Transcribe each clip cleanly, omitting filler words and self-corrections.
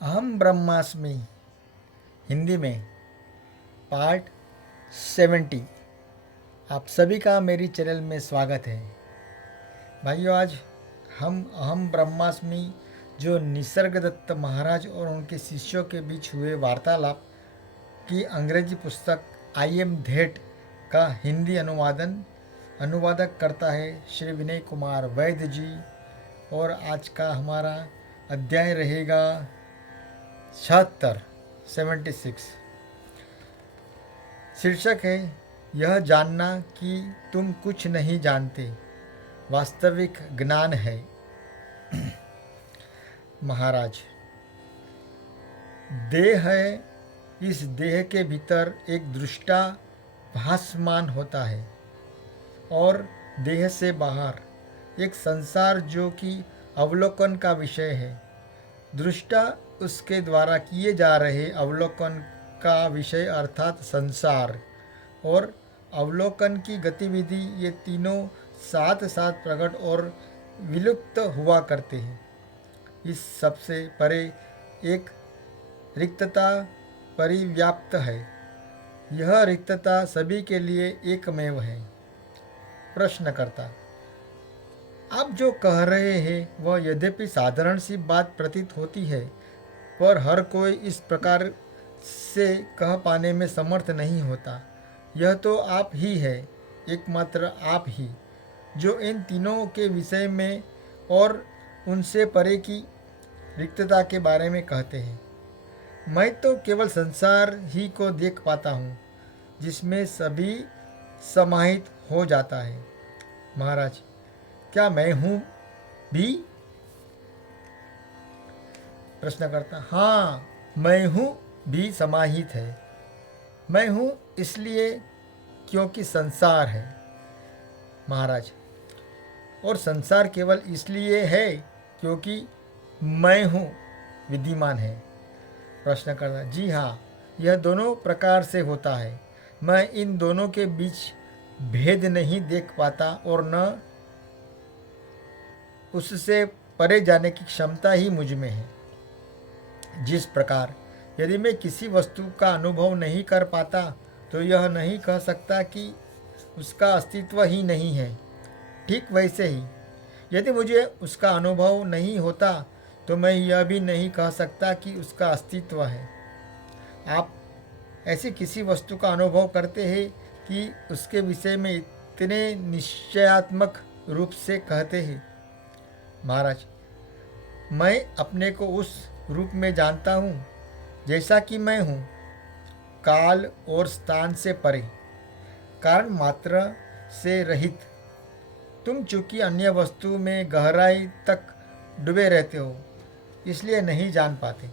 अहम ब्रह्मास्मि हिंदी में पार्ट 70। आप सभी का मेरी चैनल में स्वागत है। भाइयों, आज हम अहम ब्रह्मास्मि जो निसर्गदत्त महाराज और उनके शिष्यों के बीच हुए वार्तालाप की अंग्रेजी पुस्तक आई एम धेट का हिंदी अनुवादक करता है श्री विनय कुमार वैद्य जी। और आज का हमारा अध्याय रहेगा 76। शीर्षक है यह जानना कि तुम कुछ नहीं जानते, वास्तविक ज्ञान है। महाराज, देह है, इस देह के भीतर एक दृष्टा भासमान होता है और देह से बाहर एक संसार जो कि अवलोकन का विषय है। दृष्टा उसके द्वारा किए जा रहे अवलोकन का विषय अर्थात संसार और अवलोकन की गतिविधि, ये तीनों साथ साथ प्रकट और विलुप्त हुआ करते हैं। इस सबसे परे एक रिक्तता परिव्याप्त है। यह रिक्तता सभी के लिए एकमेव है। प्रश्नकर्ता, आप जो कह रहे हैं वह यद्यपि साधारण सी बात प्रतीत होती है, पर हर कोई इस प्रकार से कह पाने में समर्थ नहीं होता। यह तो आप ही है, एकमात्र आप ही, जो इन तीनों के विषय में और उनसे परे की रिक्तता के बारे में कहते हैं। मैं तो केवल संसार ही को देख पाता हूँ, जिसमें सभी समाहित हो जाता है। महाराज, क्या मैं हूँ भी? प्रश्नकर्ता, हाँ, मैं हूँ भी समाहित है। मैं हूँ इसलिए क्योंकि संसार है। महाराज, और संसार केवल इसलिए है क्योंकि मैं हूँ विद्यमान है। प्रश्नकर्ता, जी हाँ, यह दोनों प्रकार से होता है। मैं इन दोनों के बीच भेद नहीं देख पाता और न उससे परे जाने की क्षमता ही मुझ में है। जिस प्रकार यदि मैं किसी वस्तु का अनुभव नहीं कर पाता तो यह नहीं कह सकता कि उसका अस्तित्व ही नहीं है, ठीक वैसे ही यदि मुझे उसका अनुभव नहीं होता तो मैं यह भी नहीं कह सकता कि उसका अस्तित्व है। आप ऐसी किसी वस्तु का अनुभव करते हैं कि उसके विषय में इतने निश्चयात्मक रूप से कहते हैं। महाराज, मैं अपने को उस रूप में जानता हूँ जैसा कि मैं हूँ, काल और स्थान से परे, कारण मात्र से रहित। तुम चूंकि अन्य वस्तु में गहराई तक डूबे रहते हो, इसलिए नहीं जान पाते।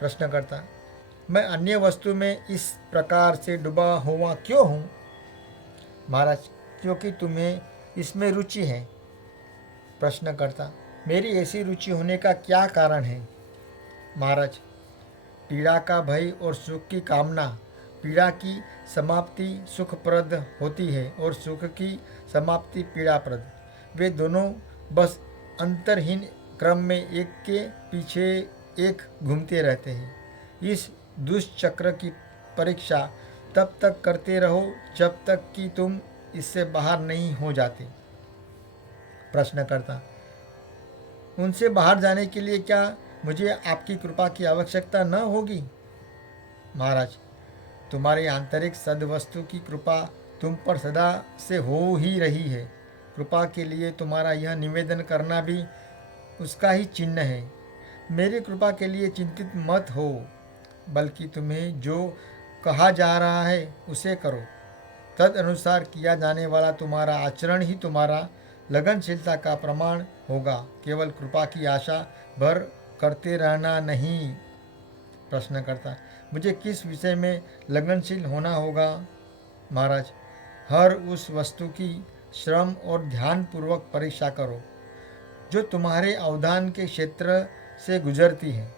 प्रश्नकर्ता, मैं अन्य वस्तु में इस प्रकार से डूबा हुआ क्यों हूँ? महाराज, क्योंकि तुम्हें इसमें रुचि है। प्रश्नकर्ता, मेरी ऐसी रुचि होने का क्या कारण है? महाराज, पीड़ा का भय और सुख की कामना। पीड़ा की समाप्ति सुखप्रद होती है और सुख की समाप्ति पीड़ाप्रद। वे दोनों बस अंतरहीन क्रम में एक के पीछे एक घूमते रहते हैं। इस दुष्चक्र की परीक्षा तब तक करते रहो जब तक कि तुम इससे बाहर नहीं हो जाते। प्रश्नकर्ता, उनसे बाहर जाने के लिए क्या मुझे आपकी कृपा की आवश्यकता न होगी? महाराज, तुम्हारी आंतरिक सद्वस्तु की कृपा तुम पर सदा से हो ही रही है। कृपा के लिए तुम्हारा यह निवेदन करना भी उसका ही चिन्ह है। मेरी कृपा के लिए चिंतित मत हो, बल्कि तुम्हें जो कहा जा रहा है उसे करो। तद अनुसार किया जाने वाला तुम्हारा आचरण ही तुम्हारा लगनशीलता का प्रमाण होगा, केवल कृपा की आशा भर करते रहना नहीं। प्रश्नकर्ता, मुझे किस विषय में लगनशील होना होगा? महाराज, हर उस वस्तु की श्रम और ध्यानपूर्वक परीक्षा करो जो तुम्हारे अवधान के क्षेत्र से गुजरती है।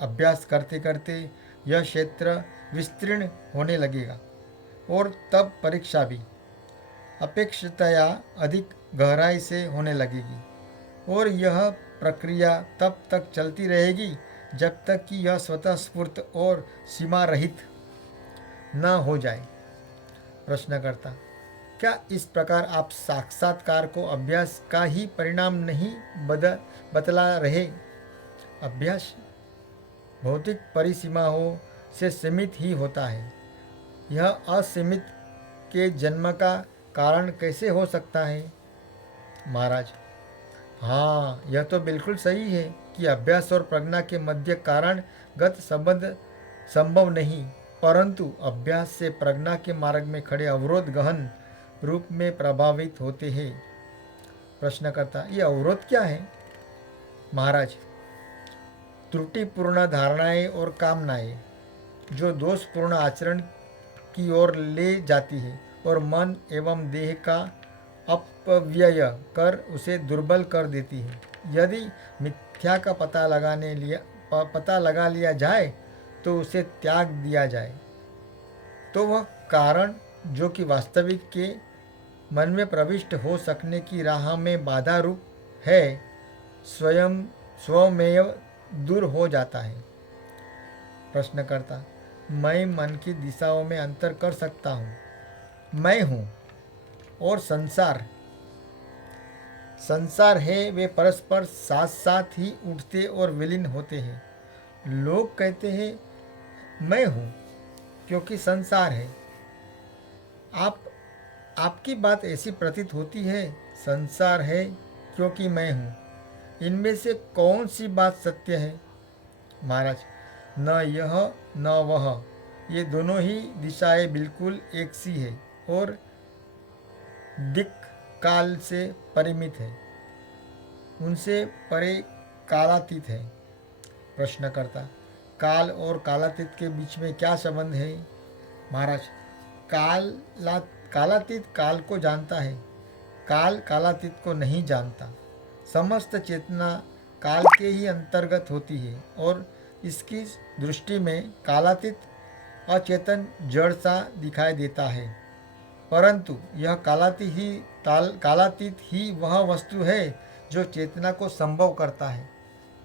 अभ्यास करते करते यह क्षेत्र विस्तीर्ण होने लगेगा और तब परीक्षा भी अपेक्षितया अधिक गहराई से होने लगेगी। और यह प्रक्रिया तब तक चलती रहेगी जब तक कि यह स्वतः स्फूर्त और सीमा रहित न हो जाए। प्रश्नकर्ता, क्या इस प्रकार आप साक्षात्कार को अभ्यास का ही परिणाम नहीं बतला रहे? अभ्यास भौतिक परिसीमाओं से सीमित ही होता है। यह असीमित के जन्म का कारण कैसे हो सकता है? महाराज, हाँ, यह तो बिल्कुल सही है कि अभ्यास और प्रज्ञा के मध्य कारणगत संबंध संभव नहीं, परंतु अभ्यास से प्रज्ञा के मार्ग में खड़े अवरोध गहन रूप में प्रभावित होते हैं। प्रश्नकर्ता, ये अवरोध क्या है? महाराज, त्रुटिपूर्ण धारणाएं और कामनाएं जो दोषपूर्ण आचरण की ओर ले जाती है और मन एवं देह का अपव्यय कर उसे दुर्बल कर देती है। यदि मिथ्या का पता लगा लिया जाए तो उसे त्याग दिया जाए तो वह कारण जो कि वास्तविक के मन में प्रविष्ट हो सकने की राह में बाधा रूप है, स्वमेव दूर हो जाता है। प्रश्नकर्ता, मैं मन की दिशाओं में अंतर कर सकता हूँ। मैं हूँ और संसार है, वे परस्पर साथ साथ ही उठते और विलीन होते हैं। लोग कहते हैं मैं हूँ क्योंकि संसार है। आपकी बात ऐसी प्रतीत होती है, संसार है क्योंकि मैं हूँ। इनमें से कौन सी बात सत्य है? महाराज, न यह न वह, ये दोनों ही दिशाएं बिल्कुल एक सी है और दिक् काल से परिमित है, उनसे परे कालातीत है। प्रश्नकर्ता, काल और कालातीत के बीच में क्या संबंध है? महाराज, कालातीत काल को जानता है, काल कालातीत को नहीं जानता। समस्त चेतना काल के ही अंतर्गत होती है और इसकी दृष्टि में कालातीत अचेतन जड़ सा दिखाई देता है, परंतु यह कालातीत ही वह वस्तु है जो चेतना को संभव करता है।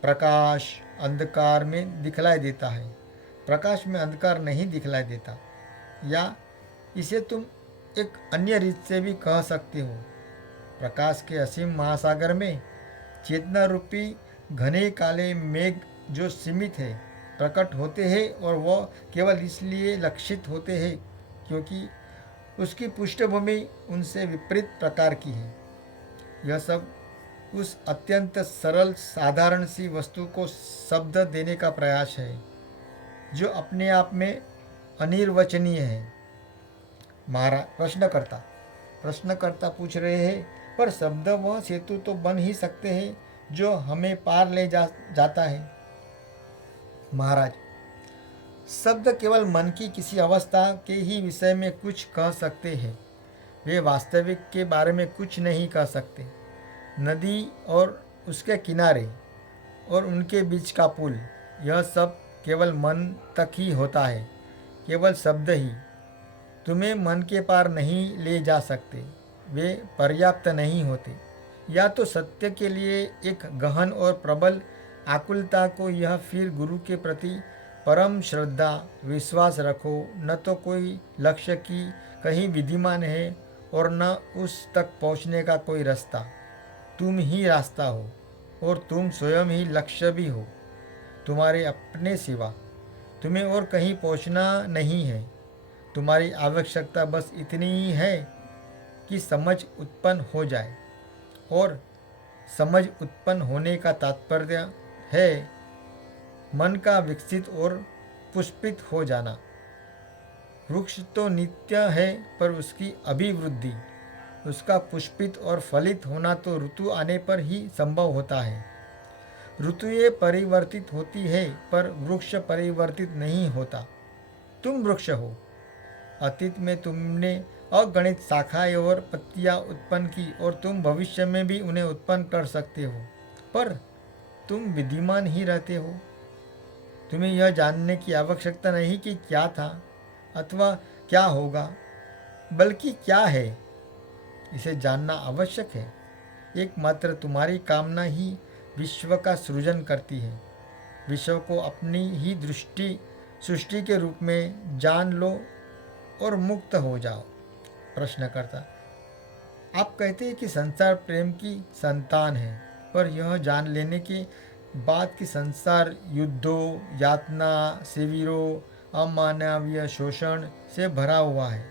प्रकाश अंधकार में दिखलाई देता है, प्रकाश में अंधकार नहीं दिखलाई देता। या इसे तुम एक अन्य रीत से भी कह सकते हो, प्रकाश के असीम महासागर में चेतना रूपी घने काले मेघ जो सीमित है प्रकट होते हैं और वह केवल इसलिए लक्षित होते हैं क्योंकि उसकी पृष्ठभूमि उनसे विपरीत प्रकार की है। यह सब उस अत्यंत सरल साधारण सी वस्तु को शब्द देने का प्रयास है जो अपने आप में अनिर्वचनीय है। महाराज, प्रश्नकर्ता पूछ रहे हैं, पर शब्द व सेतु तो बन ही सकते हैं जो हमें पार ले जाता है। महाराज, शब्द केवल मन की किसी अवस्था के ही विषय में कुछ कह सकते हैं, वे वास्तविक के बारे में कुछ नहीं कह सकते। नदी और उसके किनारे और उनके बीच का पुल, यह सब केवल मन तक ही होता है, केवल शब्द ही तुम्हें मन के पार नहीं ले जा सकते, वे पर्याप्त नहीं होते। या तो सत्य के लिए एक गहन और प्रबल आकुलता को यह फिर गुरु के प्रति परम श्रद्धा विश्वास रखो, न तो कोई लक्ष्य की कहीं विद्यमान है और न उस तक पहुँचने का कोई रास्ता। तुम ही रास्ता हो और तुम स्वयं ही लक्ष्य भी हो। तुम्हारे अपने सिवा तुम्हें और कहीं पहुँचना नहीं है। तुम्हारी आवश्यकता बस इतनी ही है कि समझ उत्पन्न हो जाए, और समझ उत्पन्न होने का तात्पर्य है मन का विकसित और पुष्पित हो जाना। वृक्ष तो नित्य है, पर उसकी अभिवृद्धि, उसका पुष्पित और फलित होना तो ऋतु आने पर ही संभव होता है। ऋतुएं परिवर्तित होती है, पर वृक्ष परिवर्तित नहीं होता। तुम वृक्ष हो। अतीत में तुमने अगणित शाखाएं और पत्तियां उत्पन्न की और तुम भविष्य में भी उन्हें उत्पन्न कर सकते हो, पर तुम विद्यमान ही रहते हो। तुम्हें यह जानने की आवश्यकता नहीं कि क्या था अथवा क्या होगा, बल्कि क्या है, इसे जानना आवश्यक है। एकमात्र तुम्हारी कामना ही विश्व का सृजन करती है। विषय को अपनी ही सृष्टि के रूप में जान लो और मुक्त हो जाओ। प्रश्नकर्ता, आप कहते हैं कि संसार प्रेम की संतान है, पर यह जान लेने के बाद कि संसार युद्धों, यातना, शिविरों, अमानवीय शोषण से भरा हुआ है,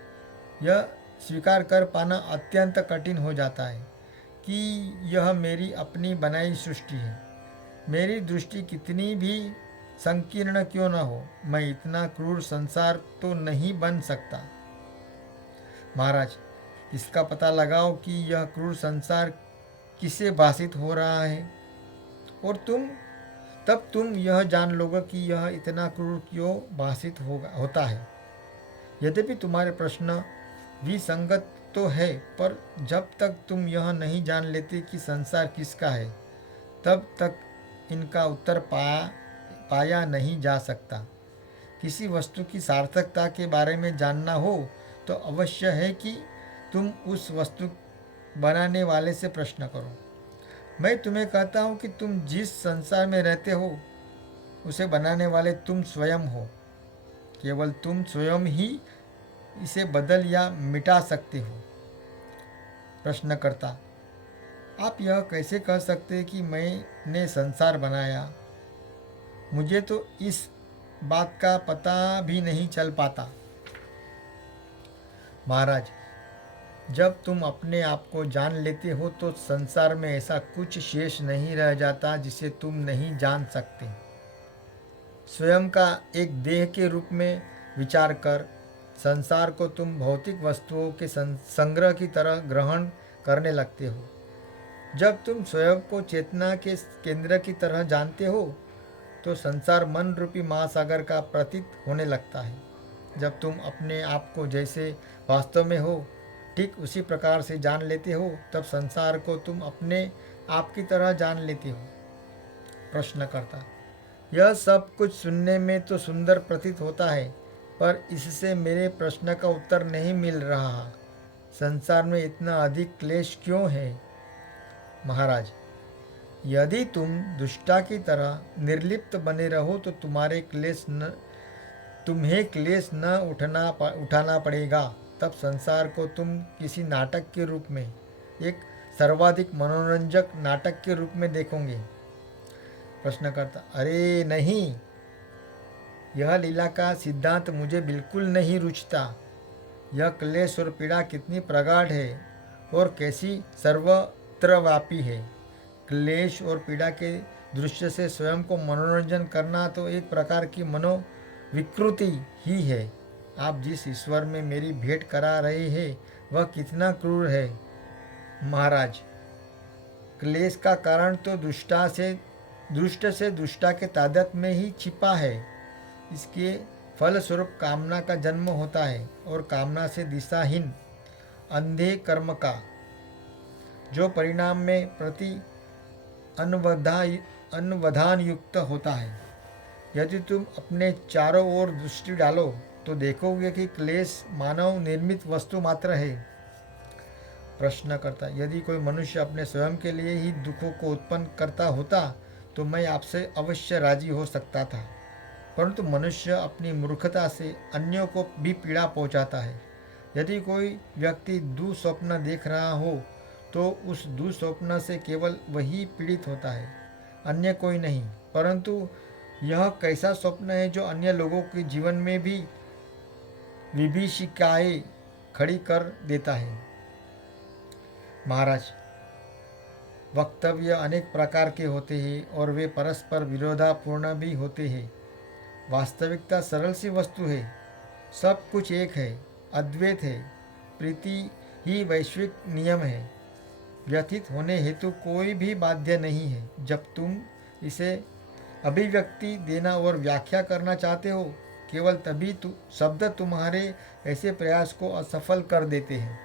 यह स्वीकार कर पाना अत्यंत कठिन हो जाता है कि यह मेरी अपनी बनाई सृष्टि है। मेरी दृष्टि कितनी भी संकीर्ण क्यों न हो, मैं इतना क्रूर संसार तो नहीं बन सकता। महाराज, इसका पता लगाओ कि यह क्रूर संसार किसे भाषित हो रहा है, और तब तुम यह जान लोगे कि यह इतना क्रूर क्यों भाषित होता है। यद्यपि तुम्हारे प्रश्न विसंगत तो है, पर जब तक तुम यह नहीं जान लेते कि संसार किसका है, तब तक इनका उत्तर पाया नहीं जा सकता। किसी वस्तु की सार्थकता के बारे में जानना हो तो अवश्य है कि तुम उस वस्तु बनाने वाले से प्रश्न करो। मैं तुम्हें कहता हूँ कि तुम जिस संसार में रहते हो उसे बनाने वाले तुम स्वयं हो। केवल तुम स्वयं ही इसे बदल या मिटा सकते हो। प्रश्नकर्ता, आप यह कैसे कह सकते कि मैंने संसार बनाया? मुझे तो इस बात का पता भी नहीं चल पाता। महाराज, जब तुम अपने आप को जान लेते हो तो संसार में ऐसा कुछ शेष नहीं रह जाता जिसे तुम नहीं जान सकते। स्वयं का एक देह के रूप में विचार कर संसार को तुम भौतिक वस्तुओं के संग्रह की तरह ग्रहण करने लगते हो। जब तुम स्वयं को चेतना के केंद्र की तरह जानते हो तो संसार मन रूपी महासागर का प्रतीत होने लगता है। जब तुम अपने आप को जैसे वास्तव में हो ठीक उसी प्रकार से जान लेते हो, तब संसार को तुम अपने आप की तरह जान लेते हो। प्रश्नकर्ता, यह सब कुछ सुनने में तो सुंदर प्रतीत होता है, पर इससे मेरे प्रश्न का उत्तर नहीं मिल रहा। संसार में इतना अधिक क्लेश क्यों है? महाराज, यदि तुम दुष्टा की तरह निर्लिप्त बने रहो तो तुम्हें क्लेश न उठाना पड़ेगा। तब संसार को तुम किसी नाटक के रूप में, एक सर्वाधिक मनोरंजक नाटक के रूप में देखोगे। प्रश्नकर्ता, अरे नहीं, यह लीला का सिद्धांत मुझे बिल्कुल नहीं रुचता। यह क्लेश और पीड़ा कितनी प्रगाढ़ है और कैसी सर्वत्रव्यापी है। क्लेश और पीड़ा के दृश्य से स्वयं को मनोरंजन करना तो एक प्रकार की मनोविकृति ही है। आप जिस ईश्वर में मेरी भेंट करा रहे हैं वह कितना क्रूर है। महाराज, क्लेश का कारण तो दुष्ट से दुष्टा के तादाद में ही छिपा है। इसके फलस्वरूप कामना का जन्म होता है और कामना से दिशाहीन अंधे कर्म का, जो परिणाम में प्रति अनवधान युक्त होता है। यदि तुम अपने चारों ओर दृष्टि डालो तो देखोगे कि क्लेश मानव निर्मित वस्तु मात्र है। प्रश्नकर्ता, यदि कोई मनुष्य अपने स्वयं के लिए ही दुखों को उत्पन्न करता होता तो मैं आपसे अवश्य राजी हो सकता था, परंतु मनुष्य अपनी मूर्खता से अन्यों को भी पीड़ा पहुंचाता है। यदि कोई व्यक्ति दुस्वप्न देख रहा हो तो उस दुस्वप्न से केवल वही पीड़ित होता है, अन्य कोई नहीं। परंतु यह कैसा स्वप्न है जो अन्य लोगों के जीवन में भी विभीषिकाएं खड़ी कर देता है। महाराज, वक्तव्य अनेक प्रकार के होते हैं और वे परस्पर विरोधापूर्ण भी होते हैं। वास्तविकता सरल सी वस्तु है, सब कुछ एक है, अद्वैत है। प्रीति ही वैश्विक नियम है, व्यथित होने हेतु कोई भी बाध्य नहीं है। जब तुम इसे अभिव्यक्ति देना और व्याख्या करना चाहते हो, केवल तभी शब्द तुम्हारे ऐसे प्रयास को असफल कर देते हैं।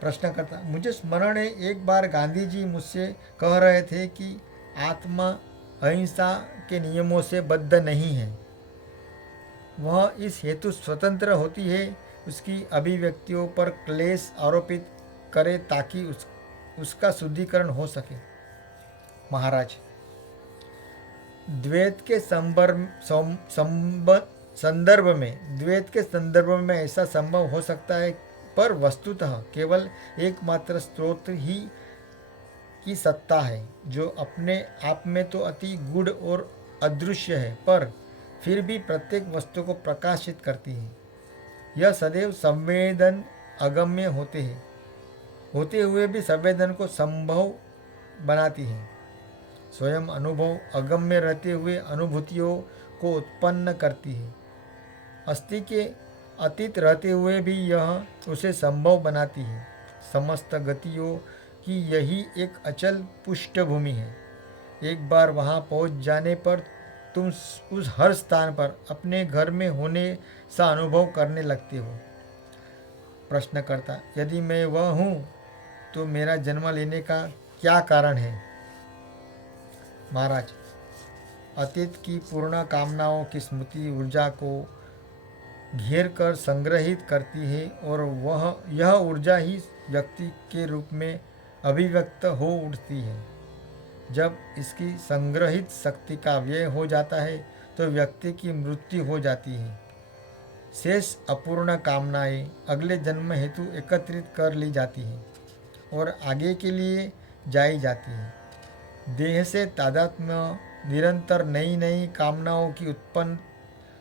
प्रश्नकर्ता, मुझे स्मरण है एक बार गांधी जी मुझसे कह रहे थे कि आत्मा अहिंसा के नियमों से बद्ध नहीं है, वह इस हेतु स्वतंत्र होती है उसकी अभिव्यक्तियों पर क्लेश आरोपित करे ताकि उसका शुद्धिकरण हो सके। महाराज, द्वैत के संदर्भ में ऐसा संभव हो सकता है, पर वस्तुतः केवल एकमात्र स्रोत ही की सत्ता है, जो अपने आप में तो अति गूढ़ और अदृश्य है, पर फिर भी प्रत्येक वस्तु को प्रकाशित करती है। यह सदैव संवेदन अगम्य होते हुए भी संवेदन को संभव बनाती है। स्वयं अनुभव अगम्य रहते हुए अनुभूतियों को उत्पन्न करती है। अस्थि के अतीत रहते हुए भी यह उसे संभव बनाती है। समस्त गतियों की यही एक अचल पृष्ठभूमि है। एक बार वहाँ पहुँच जाने पर तुम उस हर स्थान पर अपने घर में होने सा अनुभव करने लगते हो। प्रश्नकर्ता: यदि मैं वह हूँ तो मेरा जन्म लेने का क्या कारण है? महाराज: अतीत की पूर्ण कामनाओं की स्मृति ऊर्जा को घेर कर संग्रहित करती है, और यह ऊर्जा ही व्यक्ति के रूप में अभिव्यक्त हो उठती है। जब इसकी संग्रहित शक्ति का व्यय हो जाता है तो व्यक्ति की मृत्यु हो जाती है। शेष अपूर्ण कामनाएं अगले जन्म हेतु एकत्रित कर ली जाती हैं और आगे के लिए जाई जाती हैं। देह से तादात्म्य निरंतर नई नई कामनाओं की उत्पन्न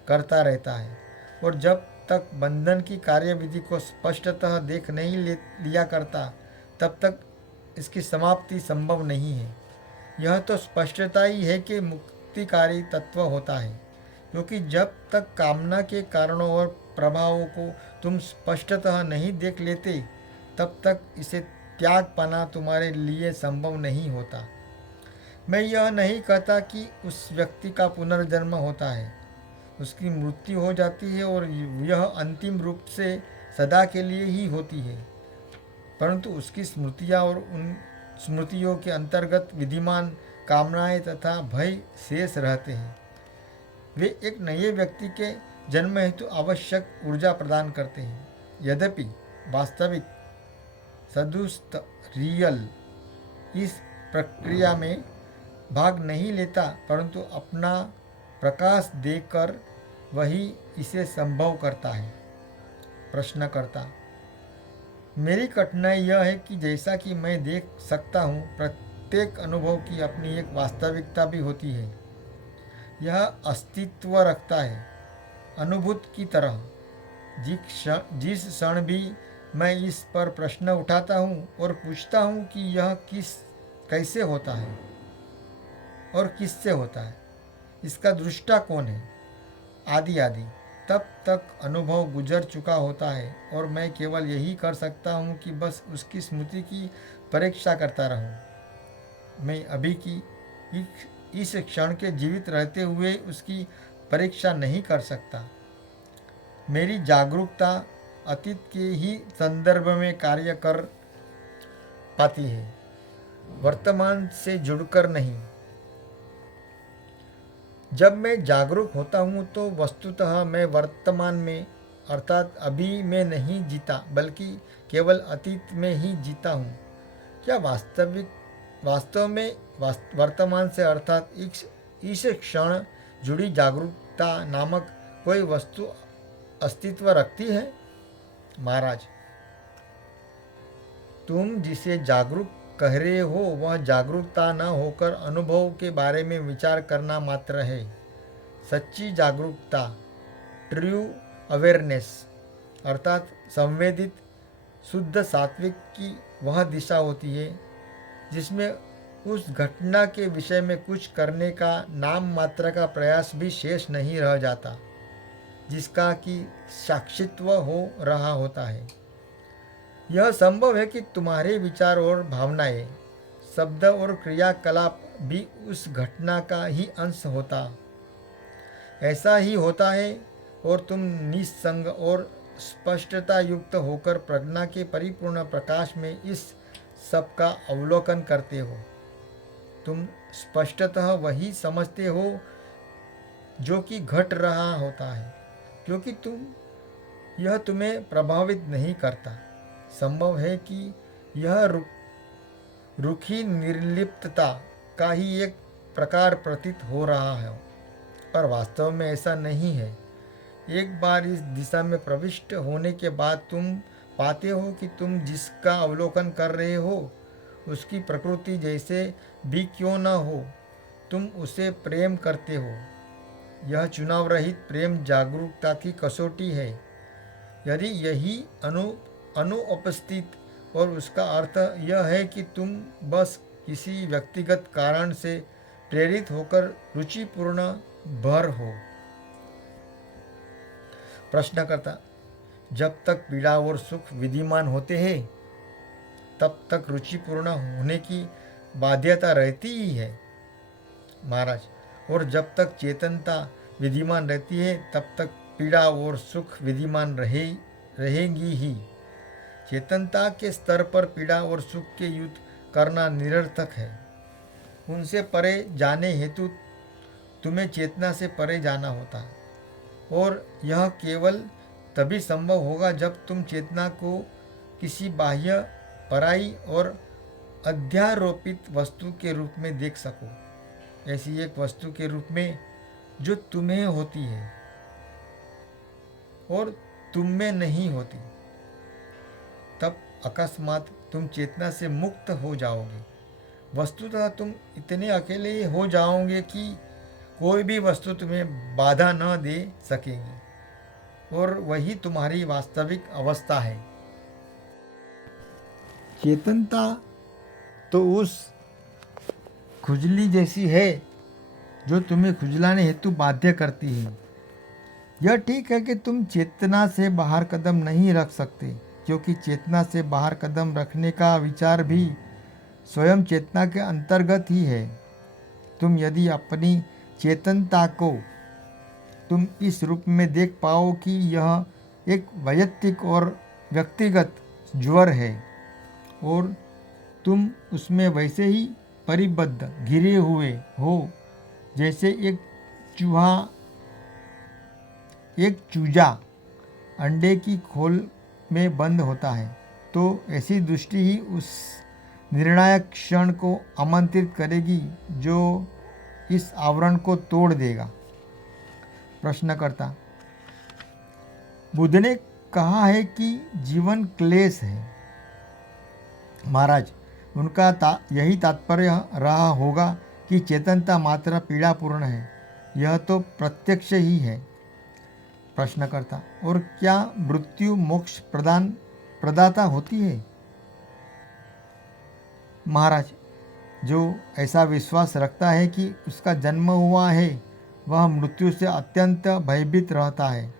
करता रहता है, और जब तक बंधन की कार्यविधि को स्पष्टतः देख नहीं लिया करता, तब तक इसकी समाप्ति संभव नहीं है। यह तो स्पष्टता ही है कि मुक्तिकारी तत्व होता है, क्योंकि जब तक कामना के कारणों और प्रभावों को तुम स्पष्टतः नहीं देख लेते, तब तक इसे त्याग पाना तुम्हारे लिए संभव नहीं होता। मैं यह नहीं कहता कि उस व्यक्ति का पुनर्जन्म होता है। उसकी मृत्यु हो जाती है और यह अंतिम रूप से सदा के लिए ही होती है, परंतु उसकी स्मृतियाँ और उन स्मृतियों के अंतर्गत विद्यमान कामनाएं तथा भय शेष रहते हैं। वे एक नए व्यक्ति के जन्म हेतु आवश्यक ऊर्जा प्रदान करते हैं। यद्यपि वास्तविक सदुस्त रियल इस प्रक्रिया में भाग नहीं लेता, परंतु अपना प्रकाश देकर वही इसे संभव करता है। प्रश्नकर्ता: मेरी कठिनाई यह है कि जैसा कि मैं देख सकता हूँ, प्रत्येक अनुभव की अपनी एक वास्तविकता भी होती है। यह अस्तित्व रखता है, अनुभूत की तरह। जिस क्षण भी मैं इस पर प्रश्न उठाता हूँ और पूछता हूँ कि यह कैसे होता है और किससे होता है, इसका दृष्टा कौन है, आदि आदि, तब तक अनुभव गुजर चुका होता है और मैं केवल यही कर सकता हूँ कि बस उसकी स्मृति की परीक्षा करता रहूँ। मैं अभी की इस क्षण के जीवित रहते हुए उसकी परीक्षा नहीं कर सकता। मेरी जागरूकता अतीत के ही संदर्भ में कार्य कर पाती है, वर्तमान से जुड़कर नहीं। जब मैं जागरूक होता हूँ तो वस्तुतः मैं वर्तमान में अर्थात अभी में नहीं जीता, बल्कि केवल अतीत में ही जीता हूँ। क्या वास्तव में वर्तमान से अर्थात इस क्षण जुड़ी जागरूकता नामक कोई वस्तु अस्तित्व रखती है? महाराज: तुम जिसे जागरूक कह रहे हो वह जागरूकता न होकर अनुभव के बारे में विचार करना मात्र है। सच्ची जागरूकता, ट्रू अवेयरनेस, अर्थात संवेदित शुद्ध सात्विक की वह दिशा होती है जिसमें उस घटना के विषय में कुछ करने का नाम मात्र का प्रयास भी शेष नहीं रह जाता, जिसका कि साक्षित्व हो रहा होता है। यह संभव है कि तुम्हारे विचार और भावनाएं, शब्द और क्रियाकलाप भी उस घटना का ही अंश होता। ऐसा ही होता है और तुम निस्संग और स्पष्टता युक्त होकर प्रज्ञा के परिपूर्ण प्रकाश में इस सब का अवलोकन करते हो। तुम स्पष्टतः वही समझते हो जो कि घट रहा होता है, क्योंकि यह तुम्हें प्रभावित नहीं करता। संभव है कि यह रुखी निर्लिप्तता का ही एक प्रकार प्रतीत हो रहा है, पर वास्तव में ऐसा नहीं है। एक बार इस दिशा में प्रविष्ट होने के बाद तुम पाते हो कि तुम जिसका अवलोकन कर रहे हो उसकी प्रकृति जैसे भी क्यों न हो, तुम उसे प्रेम करते हो। यह चुनाव रहित प्रेम जागरूकता की कसौटी है। यदि यही अनुपस्थित और उसका अर्थ यह है कि तुम बस किसी व्यक्तिगत कारण से प्रेरित होकर रुचिपूर्ण भर हो। प्रश्नकर्ता, जब तक पीड़ा और सुख विद्यमान होते हैं तब तक रुचिपूर्ण होने की बाध्यता रहती ही है। महाराज, और जब तक चेतनता विद्यमान रहती है तब तक पीड़ा और सुख विद्यमान रहेंगी ही। चेतनता के स्तर पर पीड़ा और सुख के युद्ध करना निरर्थक है। उनसे परे जाने हेतु तुम्हें चेतना से परे जाना होता है, और यह केवल तभी संभव होगा जब तुम चेतना को किसी बाह्य, पराई और अध्यारोपित वस्तु के रूप में देख सको, ऐसी एक वस्तु के रूप में जो तुम्हें होती है और तुम में नहीं होती। तब अकस्मात तुम चेतना से मुक्त हो जाओगे। वस्तुतः तुम इतने अकेले हो जाओगे कि कोई भी वस्तु तुम्हें बाधा न दे सकेगी, और वही तुम्हारी वास्तविक अवस्था है। चेतनता तो उस खुजली जैसी है जो तुम्हें खुजलाने हेतु बाध्य करती है। यह ठीक है कि तुम चेतना से बाहर कदम नहीं रख सकते, क्योंकि चेतना से बाहर कदम रखने का विचार भी स्वयं चेतना के अंतर्गत ही है। तुम यदि अपनी चेतनता को तुम इस रूप में देख पाओ कि यह एक वैयक्तिक और व्यक्तिगत ज्वर है और तुम उसमें वैसे ही परिबद्ध घिरे हुए हो जैसे एक चूजा अंडे की खोल में बंद होता है, तो ऐसी दृष्टि ही उस निर्णायक क्षण को आमंत्रित करेगी जो इस आवरण को तोड़ देगा। प्रश्नकर्ता, बुद्ध ने कहा है कि जीवन क्लेश है। महाराज, उनका यही तात्पर्य रहा होगा कि चेतनता मात्र पीड़ापूर्ण है। यह तो प्रत्यक्ष ही है। प्रश्नकर्ता, और क्या मृत्यु मोक्ष प्रदाता होती है? महाराज, जो ऐसा विश्वास रखता है कि उसका जन्म हुआ है वह मृत्यु से अत्यंत भयभीत रहता है।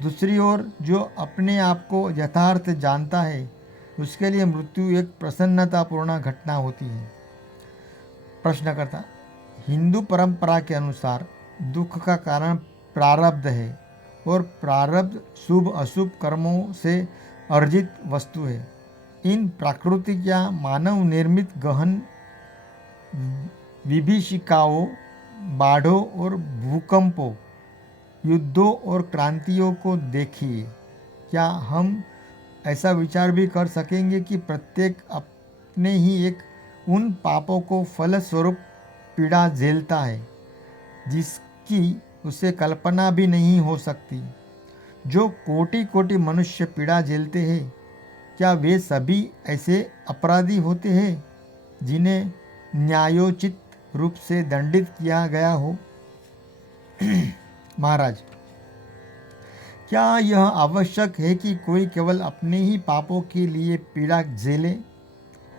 दूसरी ओर जो अपने आप को यथार्थ जानता है उसके लिए मृत्यु एक प्रसन्नतापूर्ण घटना होती है। प्रश्नकर्ता, हिंदू परंपरा के अनुसार दुख का कारण प्रारब्ध है और प्रारब्ध शुभ अशुभ कर्मों से अर्जित वस्तु है। इन प्राकृतिक या मानव निर्मित गहन विभीषिकाओं, बाढ़ों और भूकंपों, युद्धों और क्रांतियों को देखिए। क्या हम ऐसा विचार भी कर सकेंगे कि प्रत्येक अपने ही एक उन पापों को फलस्वरूप पीड़ा झेलता है जिसकी उसे कल्पना भी नहीं हो सकती? जो कोटि कोटि मनुष्य पीड़ा झेलते हैं, क्या वे सभी ऐसे अपराधी होते हैं जिन्हें न्यायोचित रूप से दंडित किया गया हो? महाराज, क्या यह आवश्यक है कि कोई केवल अपने ही पापों के लिए पीड़ा झेले?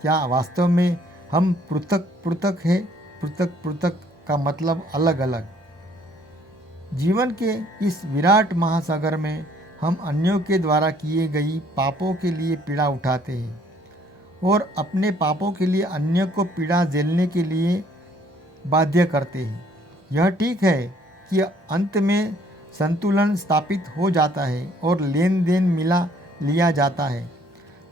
क्या वास्तव में हम पृथक पृथक है? पृथक पृथक का मतलब अलग अलग। जीवन के इस विराट महासागर में हम अन्यों के द्वारा किए गई पापों के लिए पीड़ा उठाते हैं और अपने पापों के लिए अन्य को पीड़ा झेलने के लिए बाध्य करते हैं। यह ठीक है कि अंत में संतुलन स्थापित हो जाता है और लेन देन मिला लिया जाता है,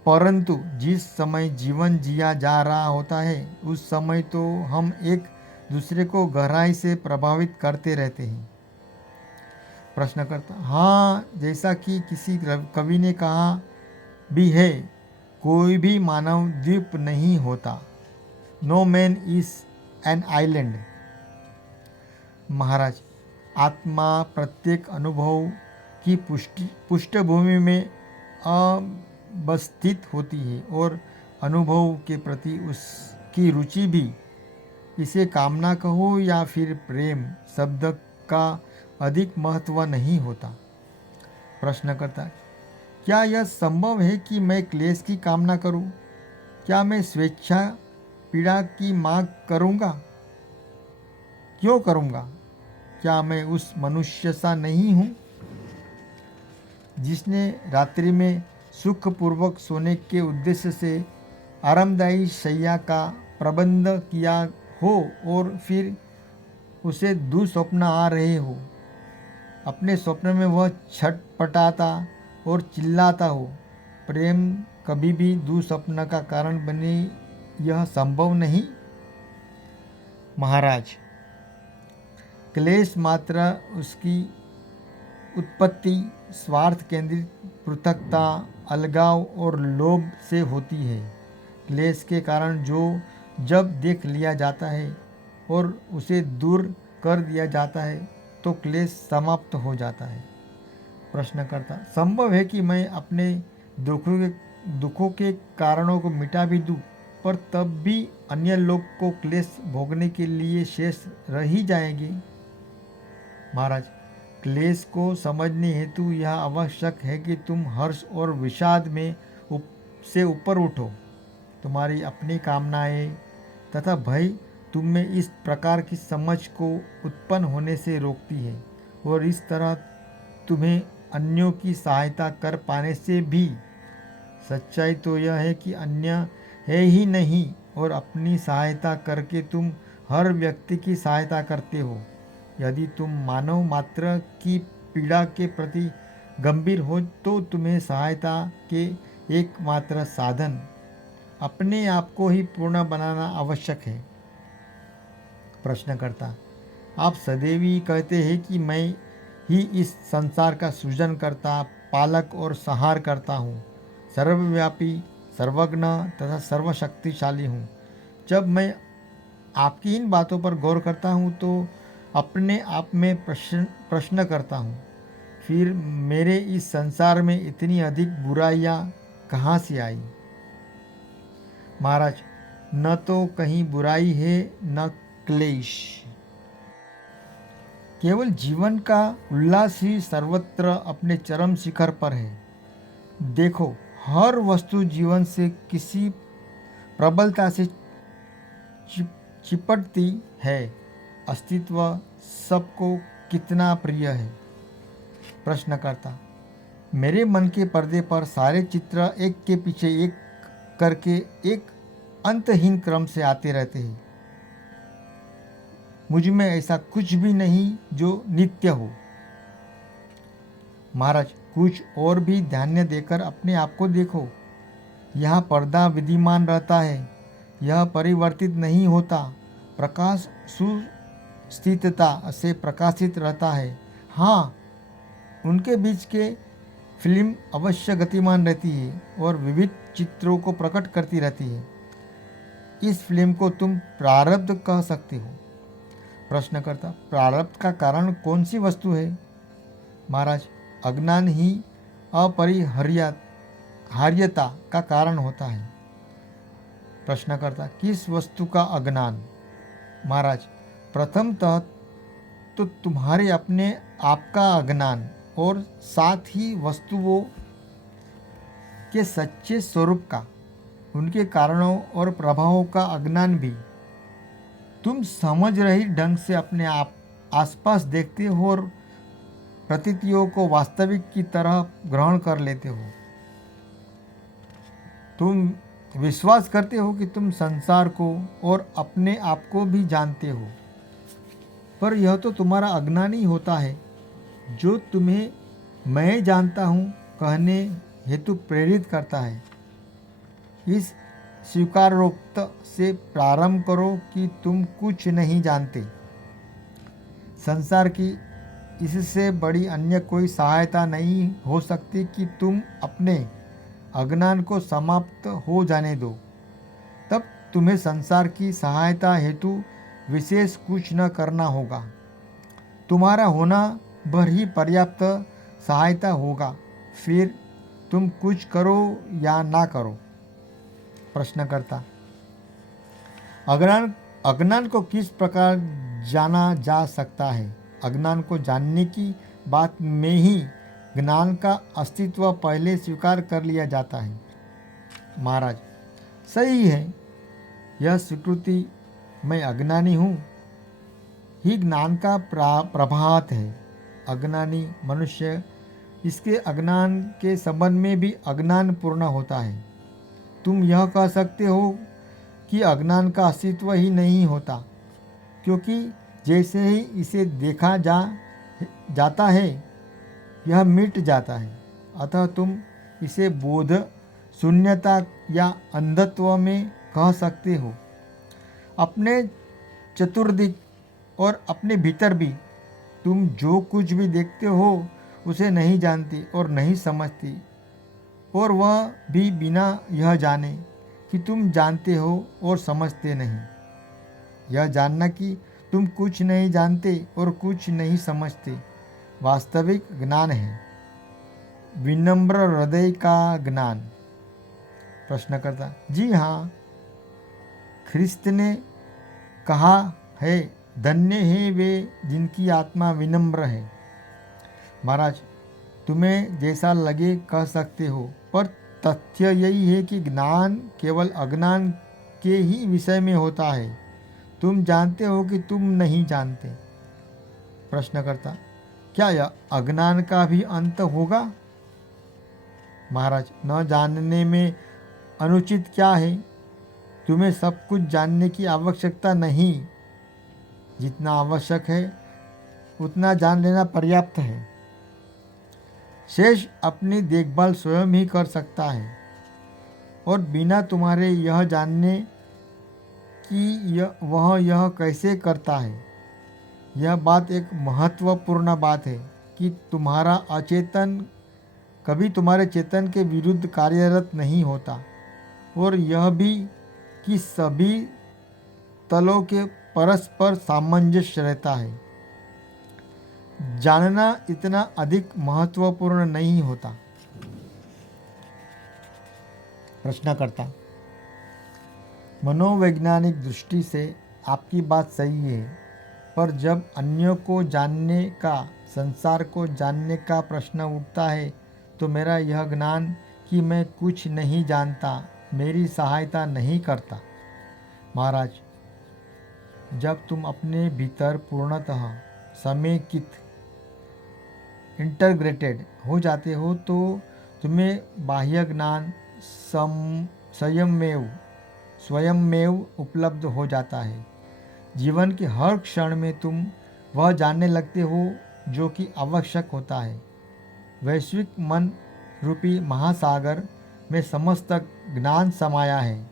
परंतु जिस समय जीवन जिया जा रहा होता है उस समय तो हम एक दूसरे को गहराई से प्रभावित करते रहते हैं। प्रश्नकर्ता, हाँ, जैसा कि किसी कवि ने कहा भी है, कोई भी मानव द्वीप नहीं होता। No man is an island. महाराज, आत्मा प्रत्येक अनुभव की पृष्ठभूमि में अवस्थित होती है और अनुभव के प्रति उसकी रुचि भी, इसे कामना कहो या फिर प्रेम, शब्द का अधिक महत्व नहीं होता। प्रश्न करता, क्या यह संभव है कि मैं क्लेश की कामना करूं? क्या मैं स्वेच्छा पीड़ा की मांग करूंगा? क्यों करूंगा? क्या मैं उस मनुष्य सा नहीं हूं जिसने रात्रि में सुखपूर्वक सोने के उद्देश्य से आरामदायी शैया का प्रबंध किया हो और फिर उसे दुस्वप्न आ रहे हो? अपने स्वप्न में वह छटपटाता और चिल्लाता हो। प्रेम कभी भी दुस्वप्न का कारण बने, यह संभव नहीं। महाराज, क्लेश मात्र उसकी उत्पत्ति स्वार्थ केंद्रित पृथकता, अलगाव और लोभ से होती है। क्लेश के कारण जो जब देख लिया जाता है और उसे दूर कर दिया जाता है तो क्लेश समाप्त हो जाता है। प्रश्नकर्ता, संभव है कि मैं अपने दुखों के कारणों को मिटा भी दूं, पर तब भी अन्य लोग को क्लेश भोगने के लिए शेष रह ही जाएंगे। महाराज, क्लेश को समझने हेतु यह आवश्यक है कि तुम हर्ष और विषाद में से ऊपर उठो। तुम्हारी अपनी कामनाएं तथा भय तुम में इस प्रकार की समझ को उत्पन्न होने से रोकती है और इस तरह तुम्हें अन्यों की सहायता कर पाने से भी। सच्चाई तो यह है कि अन्य है ही नहीं और अपनी सहायता करके तुम हर व्यक्ति की सहायता करते हो। यदि तुम मानव मात्र की पीड़ा के प्रति गंभीर हो तो तुम्हें सहायता के एकमात्र साधन अपने आप को ही पूर्ण बनाना आवश्यक है। प्रश्नकर्ता, आप सदैव ही कहते हैं कि मैं ही इस संसार का सृजन करता, पालक और संहार करता हूँ, सर्वव्यापी, सर्वज्ञ तथा सर्वशक्तिशाली हूँ। जब मैं आपकी इन बातों पर गौर करता हूँ तो अपने आप में प्रश्न करता हूँ, फिर मेरे इस संसार में इतनी अधिक बुराइयाँ कहाँ से आई? महाराज, न तो कहीं बुराई है न क्लेश, केवल जीवन का उल्लास ही सर्वत्र अपने चरम शिखर पर है। देखो, हर वस्तु जीवन से किसी प्रबलता से चिपटती है। अस्तित्व सबको कितना प्रिय है। प्रश्नकर्ता, मेरे मन के पर्दे पर सारे चित्र एक के पीछे एक करके एक अंतहीन क्रम से आते रहते हैं। मुझ में ऐसा कुछ भी नहीं जो नित्य हो। महाराज, कुछ और भी ध्यान देकर अपने आप को देखो। यहाँ पर्दा विद्यमान रहता है, यह परिवर्तित नहीं होता। प्रकाश सुस्थिरता से प्रकाशित रहता है। हाँ, उनके बीच के फिल्म अवश्य गतिमान रहती है और विविध चित्रों को प्रकट करती रहती है। इस फिल्म को तुम प्रारब्ध कह सकते हो। प्रश्नकर्ता, प्रारब्ध का कारण कौन सी वस्तु है? महाराज, अज्ञान ही अपरिहार्यता का कारण होता है। प्रश्नकर्ता, किस वस्तु का अज्ञान? महाराज, प्रथमतः तो तुम्हारे अपने आप का अज्ञान और साथ ही वस्तुओं के सच्चे स्वरूप का, उनके कारणों और प्रभावों का अज्ञान भी। तुम समझ रही ढंग से अपने आप आसपास देखते हो और प्रतीतियों को वास्तविक की तरह ग्रहण कर लेते हो। तुम विश्वास करते हो कि तुम संसार को और अपने आप को भी जानते हो, पर यह तो तुम्हारा अज्ञान ही होता है जो तुम्हें मैं जानता हूँ कहने हेतु प्रेरित करता है। इस स्वीकारोक्त से प्रारंभ करो कि तुम कुछ नहीं जानते। संसार की इससे बड़ी अन्य कोई सहायता नहीं हो सकती कि तुम अपने अज्ञान को समाप्त हो जाने दो। तब तुम्हें संसार की सहायता हेतु विशेष कुछ न करना होगा। तुम्हारा होना भर ही पर्याप्त सहायता होगा, फिर तुम कुछ करो या ना करो। प्रश्नकर्ता, अज्ञान को किस प्रकार जाना जा सकता है? अज्ञान को जानने की बात में ही ज्ञान का अस्तित्व पहले स्वीकार कर लिया जाता है। महाराज, सही है, यह स्वीकृति मैं अज्ञानी हूँ ही ज्ञान का प्रभात है। अज्ञानी मनुष्य इसके अज्ञान के संबंध में भी अज्ञान पूर्ण होता है। तुम यह कह सकते हो कि अज्ञान का अस्तित्व ही नहीं होता, क्योंकि जैसे ही इसे देखा जाता है यह मिट जाता है। अतः तुम इसे बोध शून्यता या अंधत्व में कह सकते हो। अपने चतुर्दिक और अपने भीतर भी तुम जो कुछ भी देखते हो उसे नहीं जानते और नहीं समझते, और वह भी बिना यह जाने कि तुम जानते हो और समझते नहीं। यह जानना कि तुम कुछ नहीं जानते और कुछ नहीं समझते वास्तविक ज्ञान है, विनम्र हृदय का ज्ञान। प्रश्नकर्ता, जी हाँ, ख्रिस्त ने कहा है, धन्य है वे जिनकी आत्मा विनम्र है। महाराज, तुम्हें जैसा लगे कह सकते हो, पर तथ्य यही है कि ज्ञान केवल अज्ञान के ही विषय में होता है। तुम जानते हो कि तुम नहीं जानते। प्रश्नकर्ता, क्या यह अज्ञान का भी अंत होगा? महाराज, न जानने में अनुचित क्या है? तुम्हें सब कुछ जानने की आवश्यकता नहीं, जितना आवश्यक है उतना जान लेना पर्याप्त है। शेष अपनी देखभाल स्वयं ही कर सकता है, और बिना तुम्हारे यह जानने कि वह यह कैसे करता है। यह बात एक महत्वपूर्ण बात है कि तुम्हारा अचेतन कभी तुम्हारे चेतन के विरुद्ध कार्यरत नहीं होता, और यह भी कि सभी तलों के परस्पर सामंजस्य रहता है। जानना इतना अधिक महत्वपूर्ण नहीं होता। प्रश्नकर्ता, मनोवैज्ञानिक दृष्टि से आपकी बात सही है, पर जब अन्यों को जानने का, संसार को जानने का प्रश्न उठता है तो मेरा यह ज्ञान कि मैं कुछ नहीं जानता मेरी सहायता नहीं करता। महाराज, जब तुम अपने भीतर पूर्णतः समेकित, इंटरग्रेटेड हो जाते हो तो तुम्हें बाह्य ज्ञान स्वयंमेव उपलब्ध हो जाता है। जीवन के हर क्षण में तुम वह जानने लगते हो जो कि आवश्यक होता है। वैश्विक मन रूपी महासागर में समस्त ज्ञान समाया है।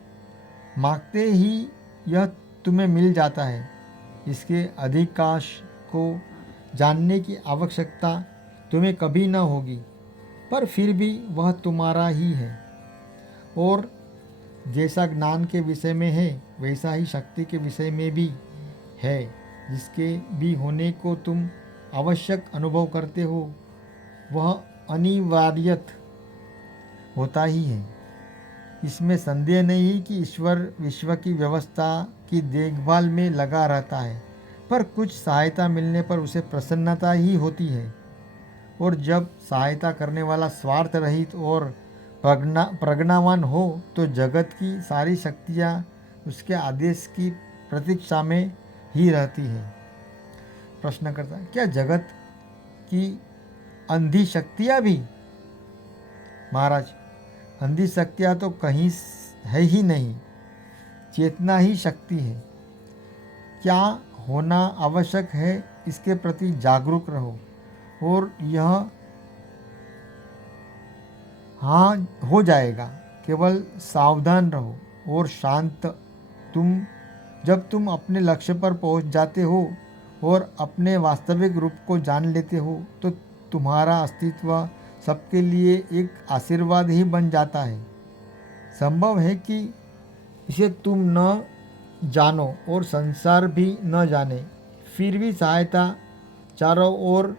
मांगते ही यह तुम्हें मिल जाता है। इसके अधिकांश को जानने की आवश्यकता तुम्हें कभी न होगी, पर फिर भी वह तुम्हारा ही है। और जैसा ज्ञान के विषय में है वैसा ही शक्ति के विषय में भी है। जिसके भी होने को तुम आवश्यक अनुभव करते हो वह अनिवार्यत होता ही है। इसमें संदेह नहीं कि ईश्वर विश्व की व्यवस्था की देखभाल में लगा रहता है, पर कुछ सहायता मिलने पर उसे प्रसन्नता ही होती है। और जब सहायता करने वाला स्वार्थ रहित और प्रज्ञावान हो तो जगत की सारी शक्तियाँ उसके आदेश की प्रतीक्षा में ही रहती है। प्रश्नकर्ता, क्या जगत की अंधी शक्तियाँ भी? महाराज, अंधी शक्तियाँ तो कहीं है ही नहीं, चेतना ही शक्ति है। क्या होना आवश्यक है इसके प्रति जागरूक रहो, और यह हाँ हो जाएगा। केवल सावधान रहो और शांत। जब तुम अपने लक्ष्य पर पहुंच जाते हो और अपने वास्तविक रूप को जान लेते हो तो तुम्हारा अस्तित्व सबके लिए एक आशीर्वाद ही बन जाता है। संभव है कि इसे तुम न जानो और संसार भी न जाने, फिर भी सहायता चारों ओर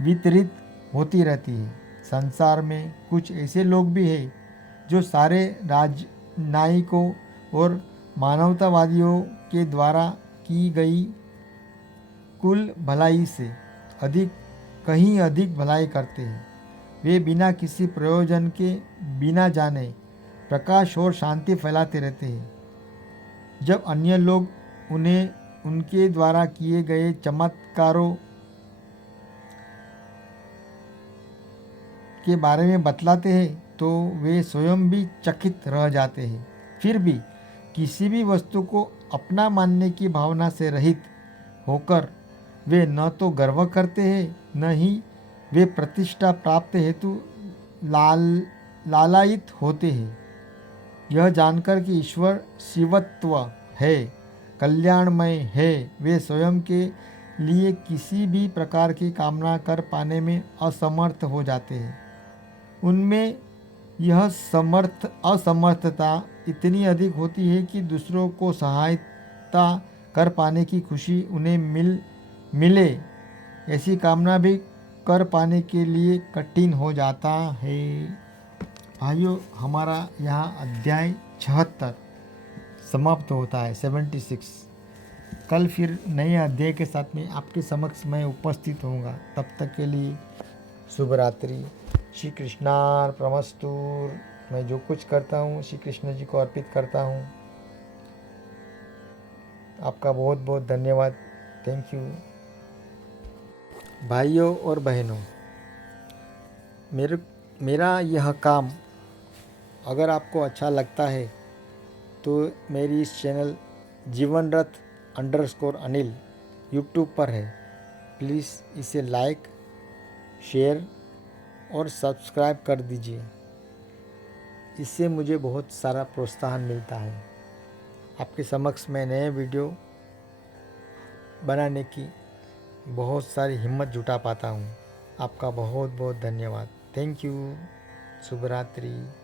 वितरित होती रहती है। संसार में कुछ ऐसे लोग भी हैं जो सारे राजनयिकों और मानवतावादियों के द्वारा की गई कुल भलाई से कहीं अधिक भलाई करते हैं। वे बिना किसी प्रयोजन के, बिना जाने प्रकाश और शांति फैलाते रहते हैं। जब अन्य लोग उन्हें उनके द्वारा किए गए चमत्कारों के बारे में बतलाते हैं तो वे स्वयं भी चकित रह जाते हैं। फिर भी किसी भी वस्तु को अपना मानने की भावना से रहित होकर वे न तो गर्व करते हैं, न ही वे प्रतिष्ठा प्राप्त हेतु लालायित होते हैं। यह जानकर कि ईश्वर शिवत्व है, कल्याणमय है, वे स्वयं के लिए किसी भी प्रकार की कामना कर पाने में असमर्थ हो जाते हैं। उनमें यह असमर्थता इतनी अधिक होती है कि दूसरों को सहायता कर पाने की खुशी उन्हें मिले ऐसी कामना भी कर पाने के लिए कठिन हो जाता है। भाइयों, हमारा यहाँ अध्याय 76 समाप्त होता है, 76। कल फिर नए अध्याय के साथ में आपके समक्ष मैं उपस्थित होऊंगा। तब तक के लिए शुभ रात्रि। श्री कृष्णार्पणमस्तु। मैं जो कुछ करता हूँ श्री कृष्ण जी को अर्पित करता हूँ। आपका बहुत बहुत धन्यवाद। Thank you. भाइयों और बहनों, मेरा यह काम अगर आपको अच्छा लगता है तो मेरी इस चैनल जीवनरथ _अनिल यूट्यूब पर है। प्लीज़ इसे लाइक, शेयर और सब्सक्राइब कर दीजिए। इससे मुझे बहुत सारा प्रोत्साहन मिलता है। आपके समक्ष मैं नए वीडियो बनाने की बहुत सारी हिम्मत जुटा पाता हूँ। आपका बहुत बहुत धन्यवाद। Thank you. शुभ रात्रि।